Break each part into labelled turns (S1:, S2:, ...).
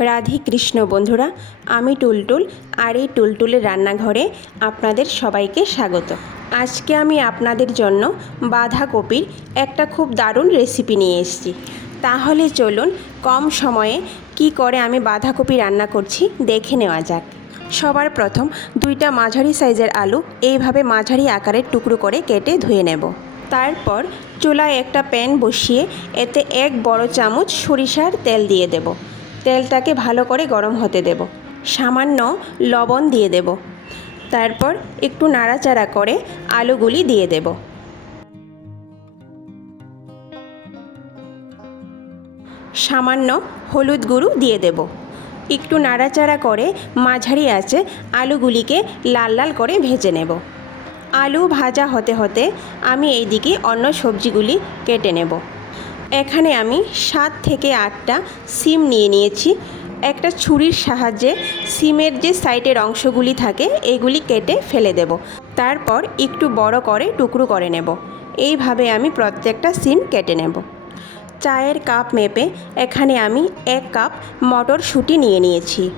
S1: রাধে কৃষ্ণ বন্ধুরা, আমি টুলটুল, আর এই টুলটুলের রান্নাঘরে আপনাদের সবাইকে স্বাগত। আজকে আমি আপনাদের জন্য বাঁধাকপির একটা খুব দারুণ রেসিপি নিয়ে এসেছি। তাহলে চলুন কম সময়ে কি করে আমি বাঁধাকপি রান্না করছি দেখে নেওয়া যাক। সবার প্রথম দুইটা মাঝারি সাইজের আলু এইভাবে মাঝারি আকারের টুকরো করে কেটে ধুয়ে নেব। তারপর চুলায় একটা প্যান বসিয়ে এতে এক বড় চামচ সরিষার তেল দিয়ে দেব। তেলটাকে ভালো করে গরম হতে দেব। সামান্য লবণ দিয়ে দেব। তারপর একটু নাড়াচাড়া করে আলুগুলি দিয়ে দেব। সামান্য হলুদ গুঁড়ো দিয়ে দেব। একটু নাড়াচাড়া করে মাঝারি আছে আলুগুলিকে লাল লাল করে ভেজে নেব। আলু ভাজা হতে হতে আমি এইদিকে অন্য সবজিগুলি কেটে নেব। এখানে আমি সাত থেকে আটটা সিম নিয়ে নিয়েছি। একটা ছুরির সাহায্যে সিমের যে সাইডের অংশগুলি থাকে, এগুলি কেটে ফেলে দেব। তারপর একটু বড় করে টুকরো করে নেব। এইভাবে আমি প্রত্যেকটা সিম কেটে নেব। চায়ের কাপ মেপে এখানে আমি এক কাপ মটরশুঁটি নিয়ে নিয়েছি।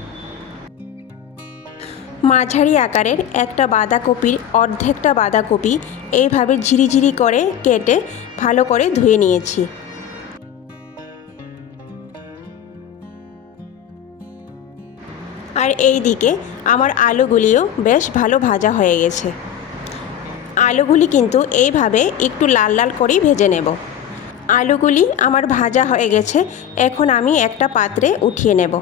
S1: মাঝারি আকারের একটা বাঁধাকপির অর্ধেকটা বাঁধাকপি এইভাবে ঝিরিঝিরি করে কেটে ভালো করে ধুয়ে নিয়েছি। আর এই দিকে আমার আলুগুলিও বেশ ভালো ভাজা হয়ে গেছে। আলুগুলি কিন্তু এইভাবে একটু লাল লাল করেই ভেজে নেব। আলুগুলি আমার ভাজা হয়ে গেছে, এখন আমি একটা পাত্রে উঠিয়ে নেব।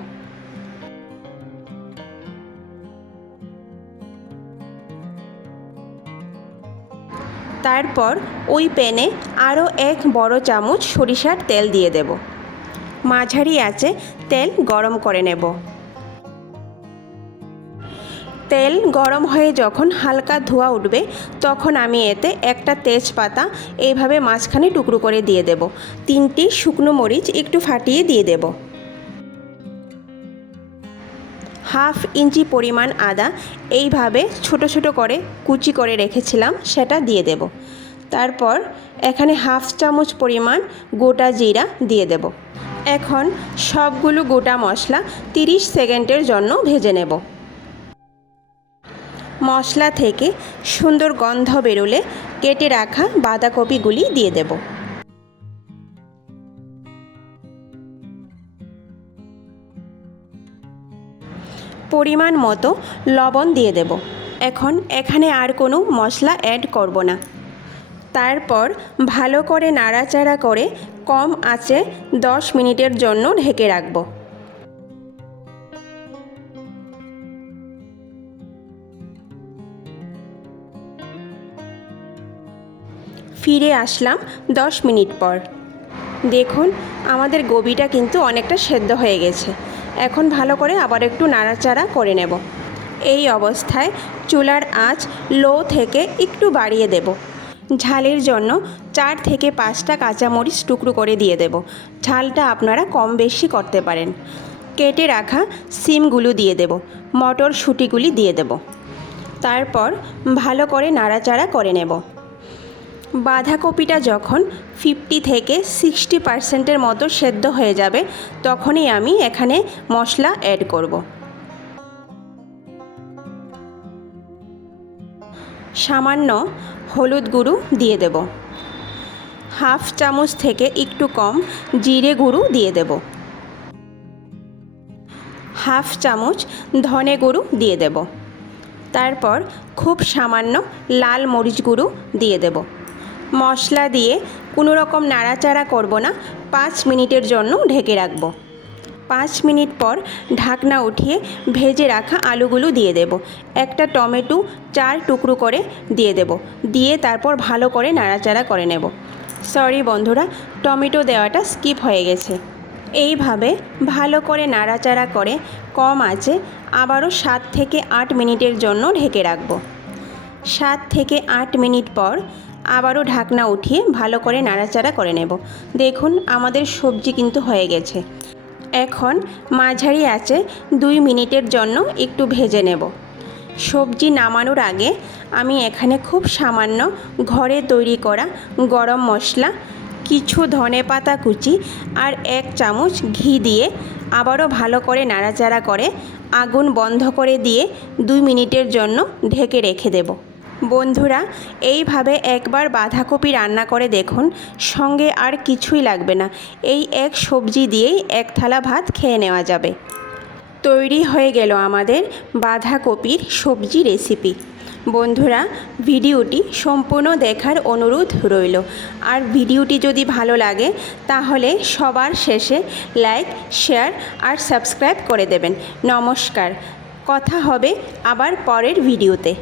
S1: তারপর ওই প্যানে আরও এক বড় চামচ সরিষার তেল দিয়ে দেব। মাঝারি আছে তেল গরম করে নেব। তেল গরম হয়ে যখন হালকা ধোয়া উঠবে, তখন আমি এতে একটা তেজপাতা এইভাবে মাঝখানে টুকরো করে দিয়ে দেব। তিনটি শুকনো মরিচ একটু ফাটিয়ে দিয়ে দেব। হাফ ইঞ্চি পরিমাণ আদা এইভাবে ছোট ছোট করে কুচি করে রেখেছিলাম, সেটা দিয়ে দেব। তারপর এখানে হাফ চামচ পরিমাণ গোটা জিরা দিয়ে দেব। এখন সবগুলো গোটা মশলা 30 সেকেন্ডের জন্য ভেজে নেব। মশলা থেকে সুন্দর গন্ধ বেরোলে কেটে রাখা বাঁধাকপিগুলি দিয়ে দেব। পরিমাণ মতো লবণ দিয়ে দেব। এখন এখানে আর কোনো মশলা অ্যাড করব না। তারপর ভালো করে নাড়াচাড়া করে কম আঁচে দশ মিনিটের জন্য ঢেকে রাখব। ফিরে আসলাম দশ মিনিট পর। দেখুন, আমাদের গোবিটা কিন্তু অনেকটা সেদ্ধ হয়ে গেছে। এখন ভালো করে আবার একটু নাড়াচাড়া করে নেব। এই অবস্থায় চুলার আঁচ লো থেকে একটু বাড়িয়ে দেব। ঝালের জন্য চার থেকে পাঁচটা কাঁচামরিচ টুকরো করে দিয়ে দেব। ঝালটা আপনারা কম বেশি করতে পারেন। কেটে রাখা সিমগুলো দিয়ে দেব। মটর মটরশুঁটিগুলি দিয়ে দেব। তারপর ভালো করে নাড়াচাড়া করে নেব। বাঁধাকপিটা যখন ফিফটি থেকে সিক্সটি পার্সেন্টের মতো সেদ্ধ হয়ে যাবে, তখনই আমি এখানে মশলা অ্যাড করব। সামান্য হলুদ গুঁড়ো দিয়ে দেব। হাফ চামচ থেকে একটু কম জিরে গুঁড়ো দিয়ে দেব। হাফ চামচ ধনে গুঁড়ো দিয়ে দেব। তারপর খুব সামান্য লাল মরিচ গুঁড়ো দিয়ে দেব। মশলা দিয়ে কোনো রকম নাড়াচাড়া করব না। পাঁচ মিনিটের জন্য ঢেকে রাখব। পাঁচ মিনিট পর ঢাকনা উঠিয়ে ভেজে রাখা আলুগুলো দিয়ে দেব। একটা টমেটো চার টুকরো করে দিয়ে দেব। দিয়ে তারপর ভালো করে নাড়াচাড়া করে নেব। সরি বন্ধুরা, টমেটো দেওয়াটা স্কিপ হয়ে গেছে। এইভাবে ভালো করে নাড়াচাড়া করে কম আছে, আবারও সাত থেকে আট মিনিটের জন্য ঢেকে রাখব। সাত থেকে আট মিনিট পর আবারও ঢাকনা উঠিয়ে ভালো করে নাড়াচাড়া করে নেব। দেখুন, আমাদের সবজি কিন্তু হয়ে গেছে। এখন মাঝারি আছে দুই মিনিটের জন্য একটু ভেজে নেব। সবজি নামানোর আগে আমি এখানে খুব সামান্য ঘরে তৈরি করা গরম মশলা, কিছু ধনে পাতা কুচি আর এক চামচ ঘি দিয়ে আবারও ভালো করে নাড়াচাড়া করে আগুন বন্ধ করে দিয়ে দুই মিনিটের জন্য ঢেকে রেখে দেব। বন্ধুরা, এইভাবে একবার বাঁধাকপি রান্না করে দেখুন, সঙ্গে আর কিছুই লাগবে না। এই এক সবজি দিয়েই এক থালা ভাত খেয়ে নেওয়া যাবে। তৈরি হয়ে গেল আমাদের বাঁধাকপির সবজি রেসিপি। বন্ধুরা, ভিডিওটি সম্পূর্ণ দেখার অনুরোধ রইল। আর ভিডিওটি যদি ভালো লাগে, তাহলে সবার শেষে লাইক, শেয়ার আর সাবস্ক্রাইব করে দেবেন। নমস্কার। কথা হবে আবার পরের ভিডিওতে।